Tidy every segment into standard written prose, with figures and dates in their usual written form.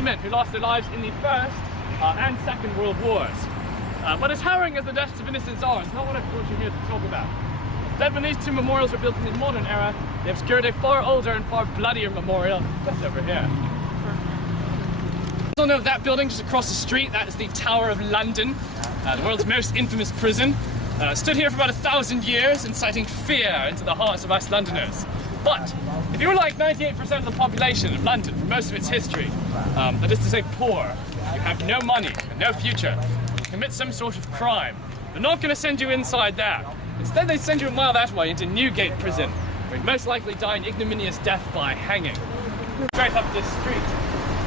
seamen who lost their lives in the First and Second World Wars. But as harrowing as the deaths of innocents are, it's not what I've brought you here to talk about. Instead, when these two memorials were built in the modern era, they obscured a far older and far bloodier memorial just over here. You all know that building just across the street, that is the Tower of London, the world's most infamous prison. Stood here for about 1,000 years, inciting fear into the hearts of us Londoners. But if you were like 98% of the population of London for most of its history, that is to say poor, you have no money and no future, you commit some sort of crime, they're not going to send you inside there. Instead, they send you a mile that way into Newgate Prison, where you'd most likely die an ignominious death by hanging. Straight up this street.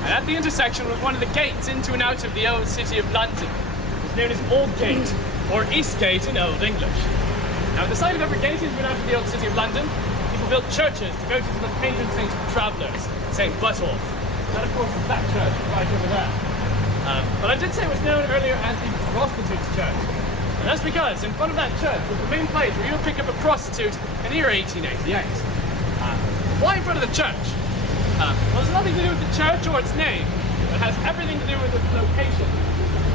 And at the intersection was one of the gates into and out of the old city of London. It's known as Old Gate, or East Gate in Old English. Now, at the side of every gate into and out of the old city of London, people built churches devoted to the patron saint of travellers, St. Butthole. That, of course, is that church right over there. But I did say it was known earlier as the Prostitutes' Church. And that's because in front of that church was the main place where you would pick up a prostitute in the year 1888. Why in front of the church? Well, it's nothing to do with the church or its name. It has everything to do with its location.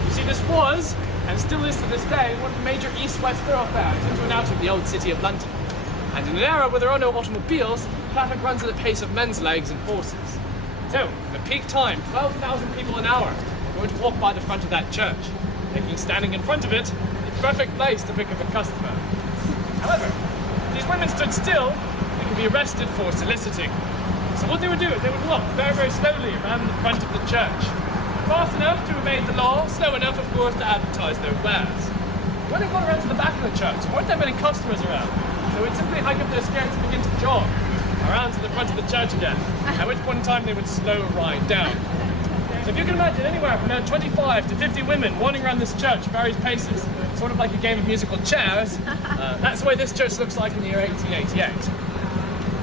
You see, this was, and still is to this day, one of the major east-west thoroughfares into and out of the old city of London. And in an era where there are no automobiles, traffic runs at the pace of men's legs and horses. So, at peak time, 12,000 people an hour are going to walk by the front of that church, making standing in front of it the perfect place to pick up a customer. However, if these women stood still, they could be arrested for soliciting. So what they would do is they would walk very, very slowly around the front of the church. Fast enough to obey the law, slow enough, of course, to advertise their wares. When they got around to the back of the church, there weren't that many customers around. So we'd simply hike up their skirts and begin to jog around to the front of the church again, at which point in time they would slow right down. So if you can imagine anywhere from now 25 to 50 women wandering around this church at various paces, sort of like a game of musical chairs, that's the way this church looks like in the year 1888.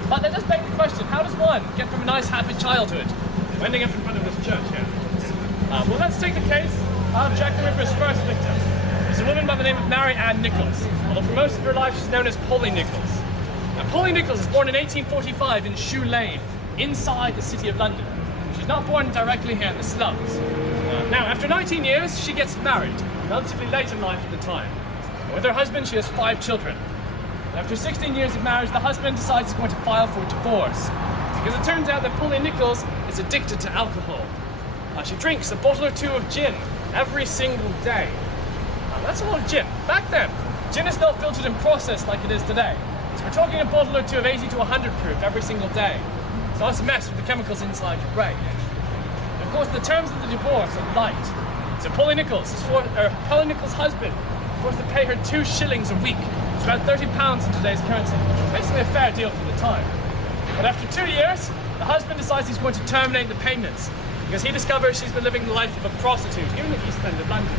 But that does beg the question, how does one get from a nice happy childhood to ending up in front of this church here? Well, let's take the case of Jack the Ripper's first victim. It's a woman by the name of Mary Ann Nichols, although for most of her life she's known as Polly Nichols. Now, Polly Nichols was born in 1845 in Shoe Lane, inside the city of London. She's not born directly here in the slums. Now, after 19 years, she gets married, relatively late in life at the time. With her husband, she has 5 children. And after 16 years of marriage, the husband decides he's going to file for divorce, because it turns out that Polly Nichols is addicted to alcohol. She drinks a bottle or 2 of gin every single day. That's a lot of gin. Back then, gin is not filtered and processed like it is today. So we're talking a bottle or 2 of 80 to 100 proof every single day. So that's a mess with the chemicals inside your brain. And of course, the terms of the divorce are light. So Polly Nichols' husband is forced to pay her 2 shillings a week. It's about £30 in today's currency. Basically a fair deal for the time. But after 2 years, the husband decides he's going to terminate the payments, because he discovers she's been living the life of a prostitute here in the East End of London.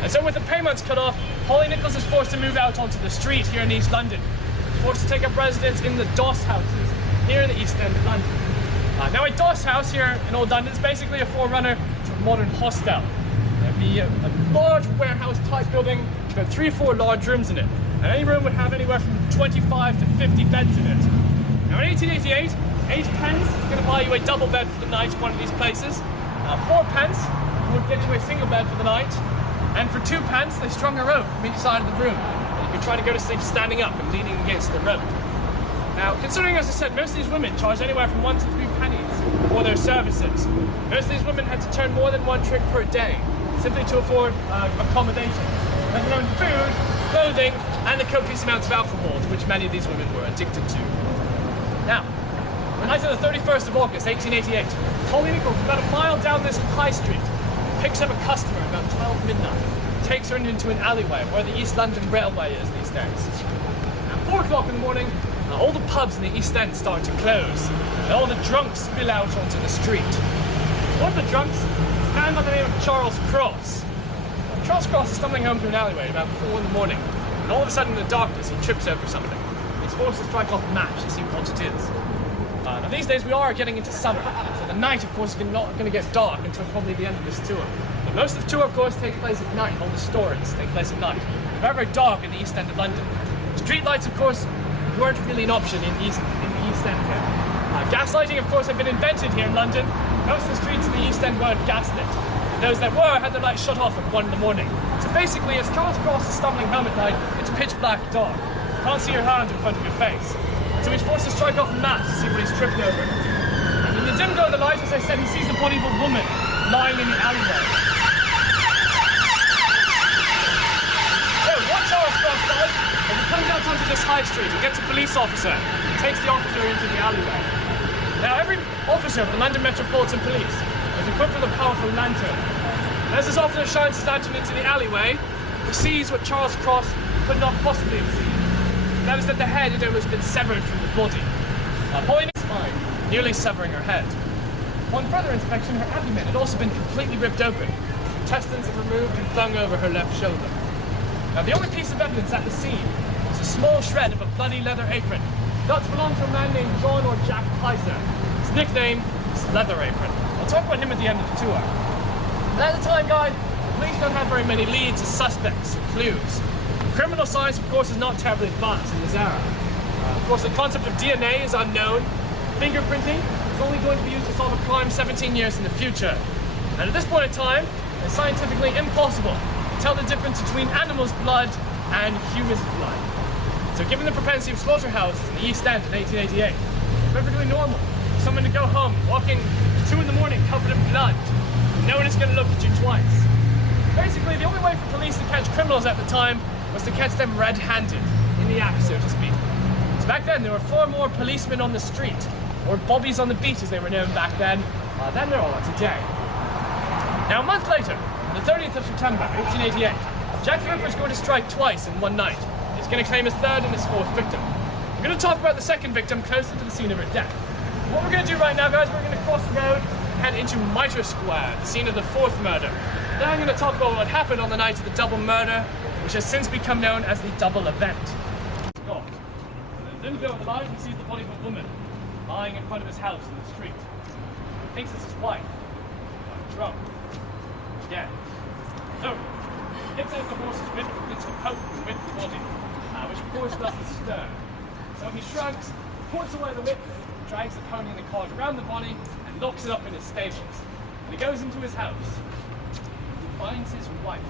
And so with the payments cut off, Polly Nichols is forced to move out onto the street here in East London. She's forced to take up residence in the doss houses here in the East End of London. Now a doss house here in Old London is basically a forerunner to a modern hostel. There'd be a large warehouse type building, about 3 or 4 large rooms in it. And any room would have anywhere from 25 to 50 beds in it. Now in 1888, 8 pence is going to buy you a double bed for the night in one of these places. 4 pence would get you a single bed for the night. And for 2 pence, they strung a rope from each side of the room. You could try to go to sleep standing up and leaning against the rope. Now, considering, as I said, most of these women charged anywhere from 1 to 3 pennies for their services. Most of these women had to turn more than 1 trick per day, simply to afford accommodation, let alone food, clothing, and the copious amounts of alcohol to which many of these women were addicted to. Now, the night of the 31st of August, 1888, Polly Nichols, about a mile down this high street, picks up a customer about 12 midnight, takes her into an alleyway where the East London Railway is these days. At 4 o'clock in the morning, all the pubs in the East End start to close, and all the drunks spill out onto the street. One of the drunks is a man by the name of Charles Cross. Charles Cross is stumbling home through an alleyway about 4 in the morning, and all of a sudden in the darkness he trips over something. He's forced to strike off a match to see what it is. Now these days we are getting into summer, so the night of course is not going to get dark until probably the end of this tour. But most of the tour of course takes place at night, all the stories take place at night. Very, very dark in the East End of London. Street lights of course weren't really an option in the East End here. Gas lighting of course had been invented here in London. Most of the streets in the East then weren't gaslit. And those that were had their lights shut off at 1 in the morning. So basically, as Charles Cross is stumbling home at night, it's pitch black dark. You can't see your hand in front of your face. So he's forced to strike off maps to see what he's tripped over. And in the dim glow of the light, as I said, he sees the body of a woman lying in the alleyway. So what Charles Cross does, is he comes out onto this high street and gets a police officer and takes the officer into the alleyway. Now every officer of the London Metropolitan Police is equipped with a powerful lantern. And as this officer shines his lantern into the alleyway, he sees what Charles Cross could not possibly have seen. And that is that the head had almost been severed from the body. Pulling its spine, nearly severing her head. Upon further inspection, her abdomen had also been completely ripped open. Intestines were removed and flung over her left shoulder. Now the only piece of evidence at the scene was a small shred of a bloody leather apron. Thought to belong to a man named John or Jack Kaiser. His nickname is Leather Apron. I'll talk about him at the end of the tour. And at the time, guys, the police don't have very many leads as suspects, clues. Criminal science, of course, is not terribly advanced in this era. Of course, the concept of DNA is unknown. Fingerprinting is only going to be used to solve a crime 17 years in the future. And at this point in time, it's scientifically impossible to tell the difference between animals' blood and human blood. So given the propensity of slaughterhouses in the East End in 1888, it's perfectly normal for someone to go home, walking at 2 in the morning covered in blood. No one is going to look at you twice. Basically, the only way for police to catch criminals at the time was to catch them red-handed, in the act, so to speak. So back then, there were 4 more policemen on the street, or bobbies on the beat as they were known back then, than there are today. Now, a month later, on the 30th of September, 1888, Jack the Ripper is going to strike twice in one night. He's going to claim his 3rd and his 4th victim. We're going to talk about the 2nd victim closer to the scene of her death. What we're going to do right now, guys, we're going to cross the road and head into Mitre Square, the scene of the 4th murder. Then I'm going to talk about what happened on the night of the double murder, which has since become known as the double event. God. In the middle of the light, he sees the body of a woman lying in front of his house in the street. He thinks it's his wife. Drunk. Again. So, he gets out the horse's bit, gets the coat and whip the body, which of course doesn't stir. So he shrugs, puts away the whip, drags the pony and the cart around the body, and locks it up in his stables. And he goes into his house. He finds his wife.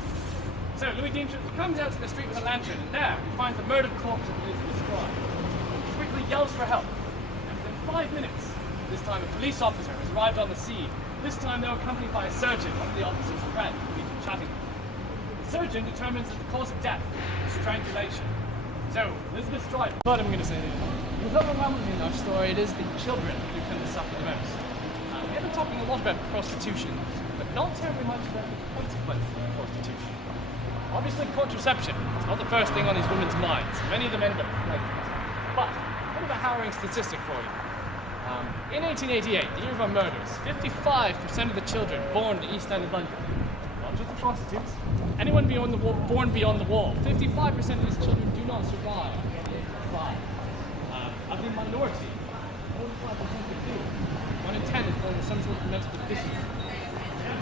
So Louis Deemster comes out to the street with a lantern, and there he finds the murdered corpse of Elizabeth Stride. He quickly yells for help, and within 5 minutes, this time a police officer has arrived on the scene. This time they were accompanied by a surgeon, one of the officer's friends, who we've been chatting with. The surgeon determines that the cause of death is strangulation. So, Elizabeth Stride, what I'm going to say here. It was overwhelmingly in our story, it is the children who tend to suffer the most. We have been talking a lot about prostitution, but not terribly much about the consequences of prostitution. Obviously, contraception is not the first thing on these women's minds. Many of them end up pregnant. But, a bit of a harrowing statistic for you. In 1888, the year of our murders, 55% of the children born in the East End of London, not just the prostitutes, anyone born beyond the wall, 55% of these children do not survive. Of the minority, 45% do. 1 in 10 is born with some sort of mental deficiency. And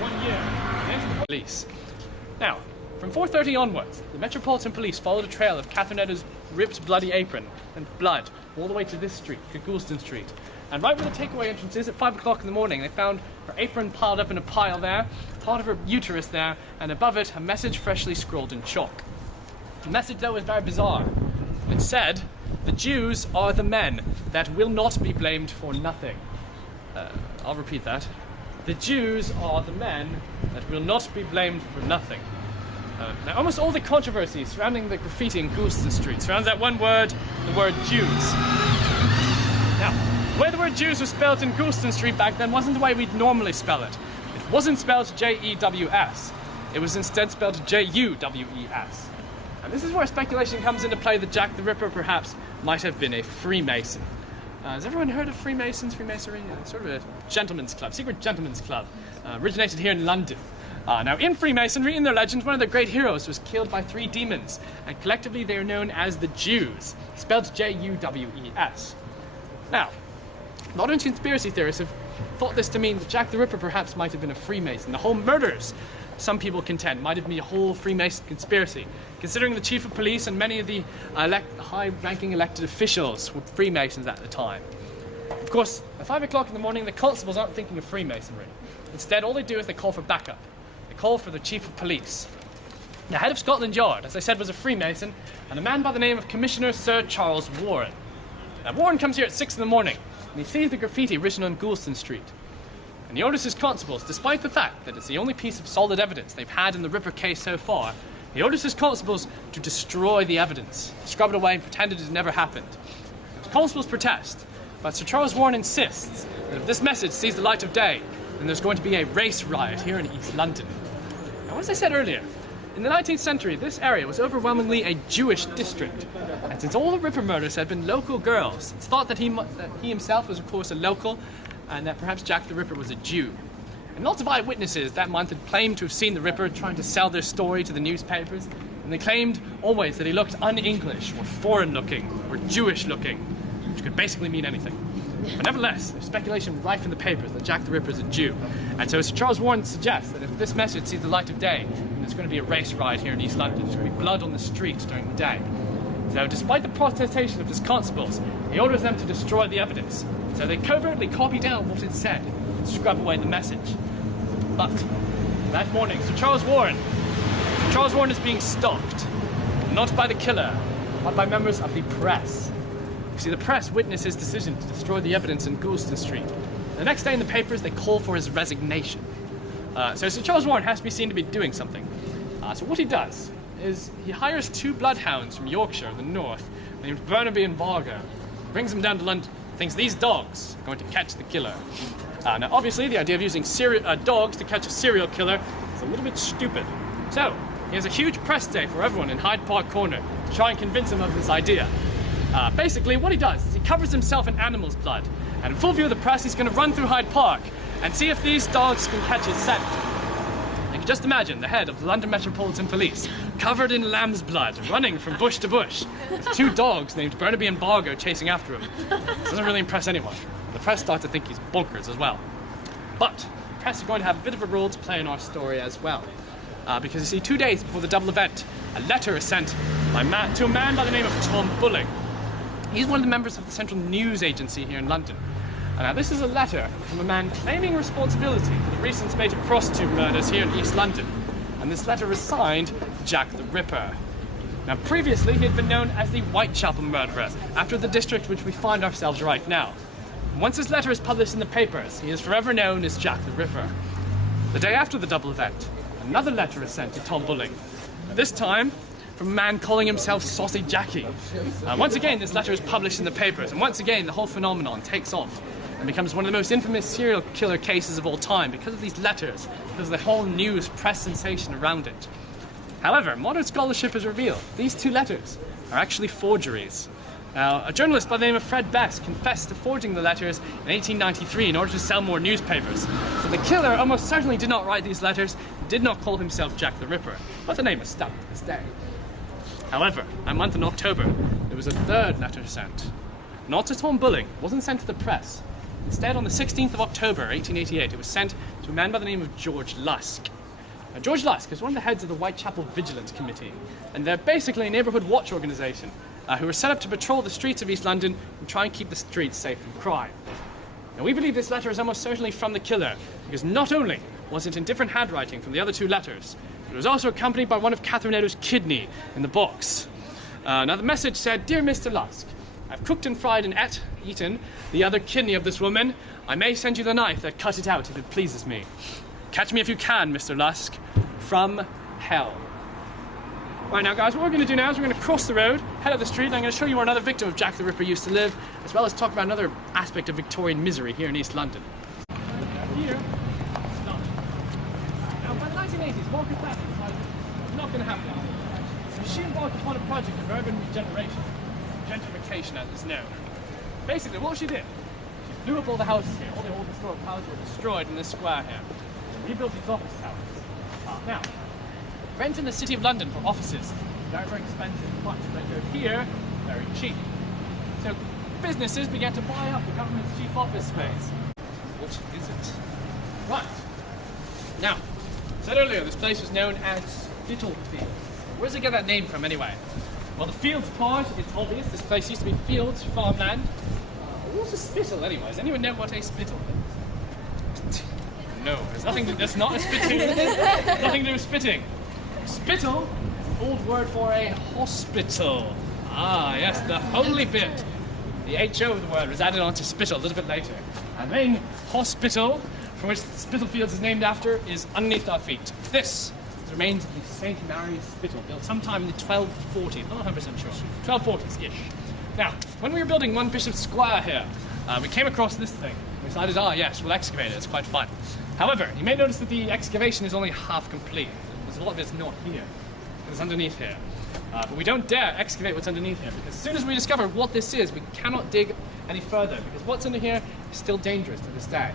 1 year, police. Now, from 4:30 onwards, the Metropolitan Police followed a trail of Catherine Edda's ripped bloody apron and blood all the way to this street, Goulston Street. And right where the takeaway entrance is, at 5 o'clock in the morning, they found her apron piled up in a pile there, part of her uterus there, and above it, a message freshly scrawled in chalk. The message, though, was very bizarre. It said, "The Jews are the men that will not be blamed for nothing." I'll repeat that. The Jews are the men that will not be blamed for nothing. Now, almost all the controversy surrounding the graffiti in Goulston Street surrounds that one word, the word Jews. Now, the way the word Jews was spelled in Goulston Street back then wasn't the way we'd normally spell it. It wasn't spelled Jews. It was instead spelled Juwes. And this is where speculation comes into play that Jack the Ripper perhaps might have been a Freemason. Has everyone heard of Freemasons, Freemasonry? It's sort of a gentleman's club, secret gentleman's club, originated here in London. Now, in Freemasonry, in their legends, one of their great heroes was killed by 3 demons, and collectively they are known as the Jews, spelled Juwes. Now, modern conspiracy theorists have thought this to mean that Jack the Ripper perhaps might have been a Freemason. The whole murders, some people contend, might have been a whole Freemason conspiracy, considering the chief of police and many of the high-ranking elected officials were Freemasons at the time. Of course, at 5 o'clock in the morning, the constables aren't thinking of Freemasonry. Instead, all they do is they call for backup. They call for the chief of police. The head of Scotland Yard, as I said, was a Freemason, and a man by the name of Commissioner Sir Charles Warren. Now, Warren comes here at 6 in the morning, and he sees the graffiti written on Goulston Street. And he orders his constables, despite the fact that it's the only piece of solid evidence they've had in the Ripper case so far, he orders his constables to destroy the evidence, scrub it away and pretend it had never happened. The constables protest, but Sir Charles Warren insists that if this message sees the light of day, then there's going to be a race riot here in East London. Now, as I said earlier, in the 19th century, this area was overwhelmingly a Jewish district. And since all the Ripper murders had been local girls, it's thought that he himself was, of course, a local, and that perhaps Jack the Ripper was a Jew. And lots of eyewitnesses that month had claimed to have seen the Ripper trying to sell their story to the newspapers, and they claimed always that he looked un-English, or foreign-looking, or Jewish-looking, which could basically mean anything. But nevertheless, there's speculation rife in the papers that Jack the Ripper is a Jew. And so Sir Charles Warren suggests that if this message sees the light of day, then there's going to be a race riot here in East London. There's going to be blood on the streets during the day. So despite the protestation of his constables, he orders them to destroy the evidence. So they covertly copy down what it said and scrub away the message. But that morning, Sir Charles Warren is being stalked, not by the killer, but by members of the press. You see, the press witnessed his decision to destroy the evidence in Goulston Street. The next day in the papers, they call for his resignation. So Sir Charles Warren has to be seen to be doing something. So what he does is he hires 2 bloodhounds from Yorkshire, the north, named Burnaby and Bargo, brings them down to London, thinks these dogs are going to catch the killer. Now, obviously, the idea of using dogs to catch a serial killer is a little bit stupid. So, he has a huge press day for everyone in Hyde Park Corner to try and convince him of this idea. Basically, what he does is he covers himself in animal's blood, and in full view of the press, he's going to run through Hyde Park and see if these dogs can catch his scent. You can just imagine the head of the London Metropolitan Police, covered in lamb's blood, running from bush to bush, with 2 dogs named Burnaby and Bargo chasing after him. This doesn't really impress anyone. The press start to think he's bonkers as well. But the press are going to have a bit of a role to play in our story as well. Because you see, 2 days before the double event, a letter is sent to a man by the name of Tom Bulling. He's one of the members of the Central News Agency here in London. Now, this is a letter from a man claiming responsibility for the recent spate of prostitute murders here in East London. And this letter is signed Jack the Ripper. Now, previously, he had been known as the Whitechapel murderer, after the district which we find ourselves right now. Once his letter is published in the papers, he is forever known as Jack the Ripper. The day after the double event, another letter is sent to Tom Bulling. This time, from a man calling himself Saucy Jackie. Once again, this letter is published in the papers, and once again, the whole phenomenon takes off and becomes one of the most infamous serial killer cases of all time because of these letters, because of the whole news press sensation around it. However, modern scholarship has revealed these 2 letters are actually forgeries. Now, a journalist by the name of Fred Best confessed to forging the letters in 1893 in order to sell more newspapers. So the killer almost certainly did not write these letters, did not call himself Jack the Ripper, but the name is stuck to this day. However, that month in October, there was a 3rd letter sent. Not to Tom Bulling, it wasn't sent to the press. Instead, on the 16th of October, 1888, it was sent to a man by the name of George Lusk. Now, George Lusk is one of the heads of the Whitechapel Vigilance Committee, and they're basically a neighbourhood watch organisation who are set up to patrol the streets of East London and try and keep the streets safe from crime. Now, we believe this letter is almost certainly from the killer, because not only was it in different handwriting from the other 2 letters, it was also accompanied by one of Catherine Eddowes' kidney in the box. Now, the message said, "Dear Mr. Lusk, I've cooked and fried and eaten the other kidney of this woman. I may send you the knife that cut it out if it pleases me. Catch me if you can, Mr. Lusk. From hell." Right, now guys, what we're going to do now is we're going to cross the road, head up the street, and I'm going to show you where another victim of Jack the Ripper used to live, as well as talk about another aspect of Victorian misery here in East London. Here, stop. Now, by the 1980s, Margaret Thatcher decided it's not going to happen. So she embarked upon a project of urban regeneration, gentrification as it's known. Basically, what she did, she blew up all the houses here. All the old historic houses were destroyed in this square here. She rebuilt these office towers. Now, rent in the City of London for offices, very, very expensive, but rent over here, very cheap. So businesses began to buy up the government's chief office space. What is it? Right. Now, I said earlier, this place was known as Spitalfields. Where does it get that name from anyway? Well, the fields part, it's obvious. This place used to be fields, farmland. What's a spittle anyway? Does anyone know what a spittle is? No, there's nothing to, that's not a spitting. Nothing to do with spitting. Spittle is an old word for a hospital. Ah, yes, the holy bit. The HO of the word was added onto spittle a little bit later. And the main hospital, from which Spitalfields is named after, is underneath our feet. This is the remains of the St. Mary's Spittle, built sometime in the 1240s, not 100% sure, 1240s-ish. Now, when we were building one Bishop's Square here, we came across this thing. We decided, yes, we'll excavate it, it's quite fun. However, you may notice that the excavation is only half complete. There's a lot of it's not here. It's underneath here. But we don't dare excavate what's underneath here, because as soon as we discover what this is, we cannot dig any further, because what's under here is still dangerous to this day.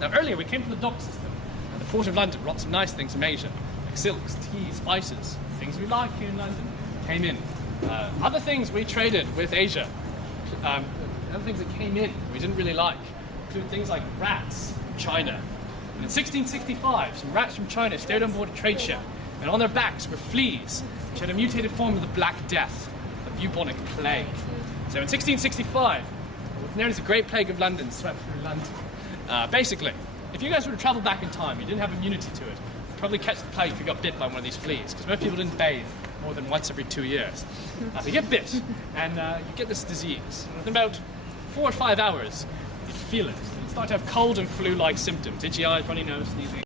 Now, earlier we came to the dock system, and the Port of London brought some nice things from Asia, like silks, tea, spices, things we like here in London, came in. Other things we traded with Asia, other things that came in we didn't really like, include things like rats from China. And in 1665, some rats from China stayed on board a trade ship, and on their backs were fleas, which had a mutated form of the Black Death, the bubonic plague. So in 1665, what's known as the Great Plague of London swept through London. Basically, if you guys were to travel back in time, you didn't have immunity to it, you'd probably catch the plague if you got bit by one of these fleas, because most people didn't bathe more than once every 2 years. So you get bit, and you get this disease. And within about 4 or 5 hours, you'd feel it. You'd start to have cold and flu-like symptoms, itchy eyes, runny nose, sneezing.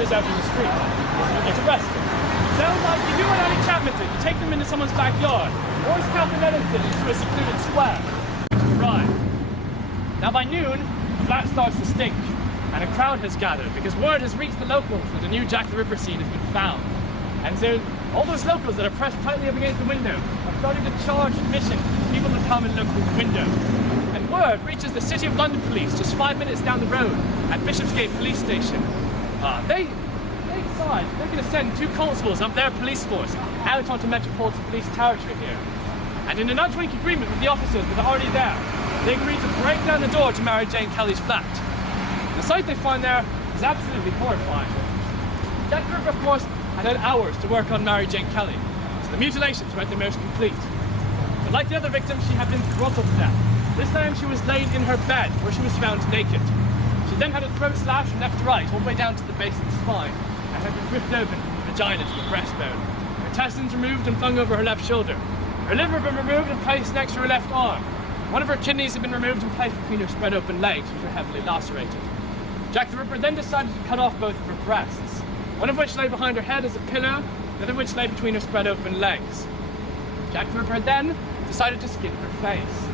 Out in the street, you get arrested. Sounds like if you went out in Chapmanton, you take them into someone's backyard, or as Captain Edison into a secluded square to arrive. Now by noon, the flat starts to stink, and a crowd has gathered because word has reached the locals that a new Jack the Ripper scene has been found. And so all those locals that are pressed tightly up against the window are starting to charge admission to people to come and look through the window. And word reaches the City of London Police just 5 minutes down the road at Bishopsgate Police Station. They decide they're going to send 2 constables of their police force out onto Metropolitan Police territory here. And in a nudge-wink agreement with the officers that are already there, they agree to break down the door to Mary Jane Kelly's flat. The sight they find there is absolutely horrifying. Jack the Ripper, of course, had hours to work on Mary Jane Kelly, so the mutilations were at their most complete. But like the other victims, she had been throttled to death. This time she was laid in her bed, where she was found naked. She then had a throat slash from left to right, all the way down to the base of the spine, and had been ripped open from the vagina to the breastbone. Her intestines removed and flung over her left shoulder. Her liver had been removed and placed next to her left arm. One of her kidneys had been removed and placed between her spread open legs, which were heavily lacerated. Jack the Ripper then decided to cut off both of her breasts, one of which lay behind her head as a pillow, the other of which lay between her spread open legs. Jack the Ripper then decided to skin her face.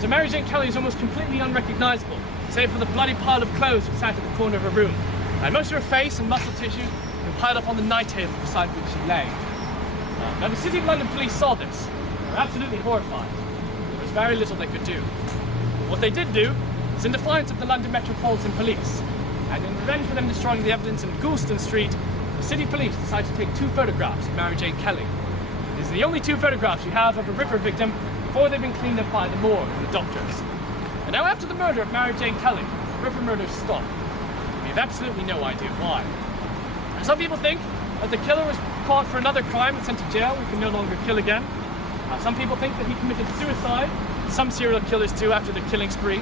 So Mary Jane Kelly is almost completely unrecognisable, save for the bloody pile of clothes which sat at the corner of her room, and most of her face and muscle tissue were piled up on the night table beside which she lay. Now the City of London Police saw this. They were absolutely horrified. There was very little they could do. What they did do was in defiance of the London Metropolitan Police, and in revenge for them destroying the evidence in Goulston Street, the City Police decided to take 2 photographs of Mary Jane Kelly. These are the only 2 photographs you have of a Ripper victim before they've been cleaned up by the morgue and the doctors. And now after the murder of Mary Jane Kelly, the Ripper murders stopped. We have absolutely no idea why. Some people think that the killer was caught for another crime and sent to jail and can no longer kill again. Some people think that he committed suicide. Some serial killers do after the killing spree.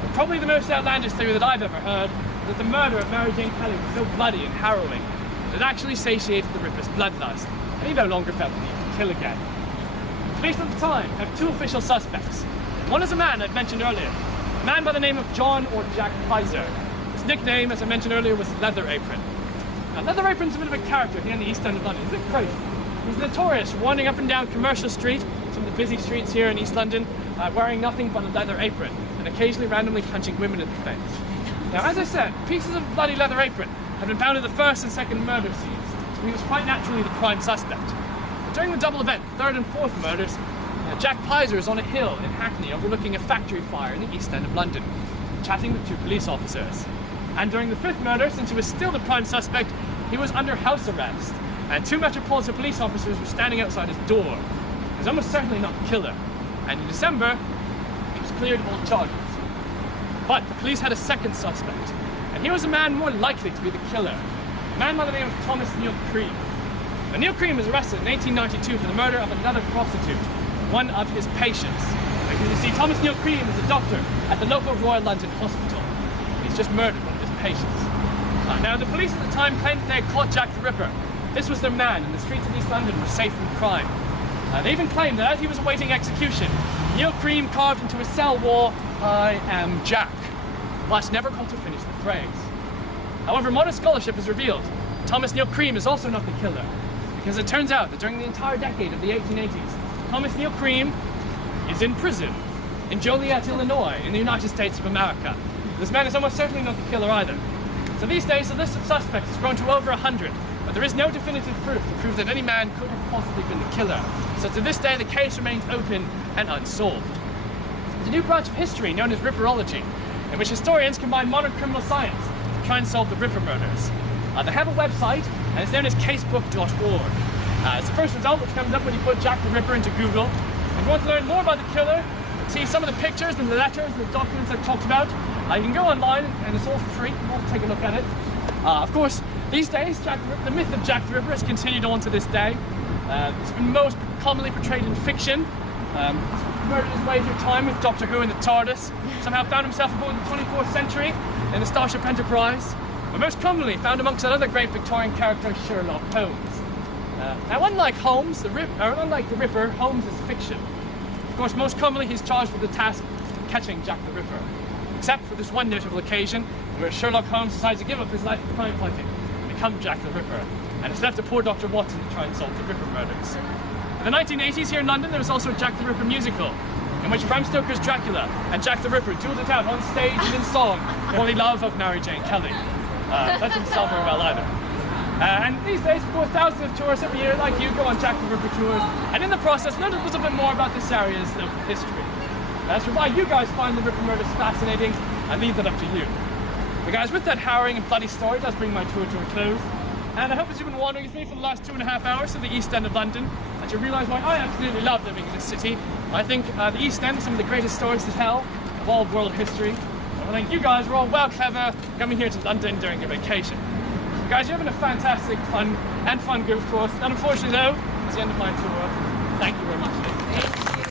But probably the most outlandish theory that I've ever heard that the murder of Mary Jane Kelly was so bloody and harrowing that it actually satiated the Ripper's bloodlust, and he no longer felt the need to kill again. Police at the time have two official suspects. One is a man I've mentioned earlier, a man by the name of John or Jack Pizer. His nickname, as I mentioned earlier, was Leather Apron. Now, Leather Apron's a bit of a character here in the East End of London. He's a bit crazy. He's notorious for wandering up and down Commercial Street, some of the busy streets here in East London, wearing nothing but a leather apron, and occasionally randomly punching women in the face. Now, as I said, pieces of bloody leather apron have been found in the first and second murder scenes, so he was quite naturally the prime suspect. But during the double event, third and fourth murders, Jack Pizer is on a hill in Hackney overlooking a factory fire in the East End of London, chatting with two police officers. And during the fifth murder, since he was still the prime suspect, he was under house arrest, and two Metropolitan police officers were standing outside his door. He was almost certainly not the killer, and in December, he was cleared of all charges. But the police had a second suspect, and he was a man more likely to be the killer, a man by the name of Thomas Neil Cream. Now, Neil Cream was arrested in 1892 for the murder of another prostitute, one of his patients. Because you see, Thomas Neil Cream is a doctor at the local Royal London Hospital. He's just murdered one of his patients. Now, the police at the time claimed that they had caught Jack the Ripper. This was their man, and the streets of East London were safe from crime. They even claimed that as he was awaiting execution, Neil Cream carved into his cell wall, "I am Jack," but never got to finish the phrase. However, modern scholarship has revealed Thomas Neil Cream is also not the killer, because it turns out that during the entire decade of the 1880s, Thomas Neil Cream is in prison in Joliet, Illinois, in the United States of America. This man is almost certainly not the killer either. So these days, the list of suspects has grown to over 100, but there is no definitive proof to prove that any man could have possibly been the killer. So to this day, the case remains open and unsolved. There's a new branch of history known as Ripperology, in which historians combine modern criminal science to try and solve the Ripper murders. They have a website, and it's known as casebook.org. It's the first result which comes up when you put Jack the Ripper into Google. If you want to learn more about the killer, see some of the pictures and the letters and the documents I've talked about, you can go online, and it's all for free. You want to take a look at it. Of course, these days, the myth of Jack the Ripper has continued on to this day. It's been most commonly portrayed in fiction. He's murdered his way through time with Doctor Who and the TARDIS. Somehow found himself aboard the 24th century in the Starship Enterprise. But most commonly found amongst that other great Victorian character, Sherlock Holmes. Now, unlike the Ripper, Holmes is fiction. Of course, most commonly he's charged with the task of catching Jack the Ripper. Except for this one notable occasion where Sherlock Holmes decides to give up his life of crime fighting and become Jack the Ripper. And it's left to poor Dr. Watson to try and solve the Ripper murders. In the 1980s here in London, there was also a Jack the Ripper musical, in which Bram Stoker's Dracula and Jack the Ripper duelled it out on stage and in song for the love of Mary Jane Kelly. That didn't sell very well either. And these days, of course, thousands of tourists every year, like you, go on Jack the Ripper tours, and in the process, learn a little bit more about this area's local history. As for why you guys find the Ripper murders fascinating, I leave that up to you. But guys, with that harrowing and bloody story, does bring my tour to a close. And I hope as you've been wandering with me for the last 2.5 hours to the East End of London, that you realise why I absolutely love living in this city. I think the East End is some of the greatest stories to tell of all of world history. And I think you guys are all well clever coming here to London during your vacation. So guys, you're having a fantastic fun golf course. And unfortunately though, it's the end of my tour. Thank you very much.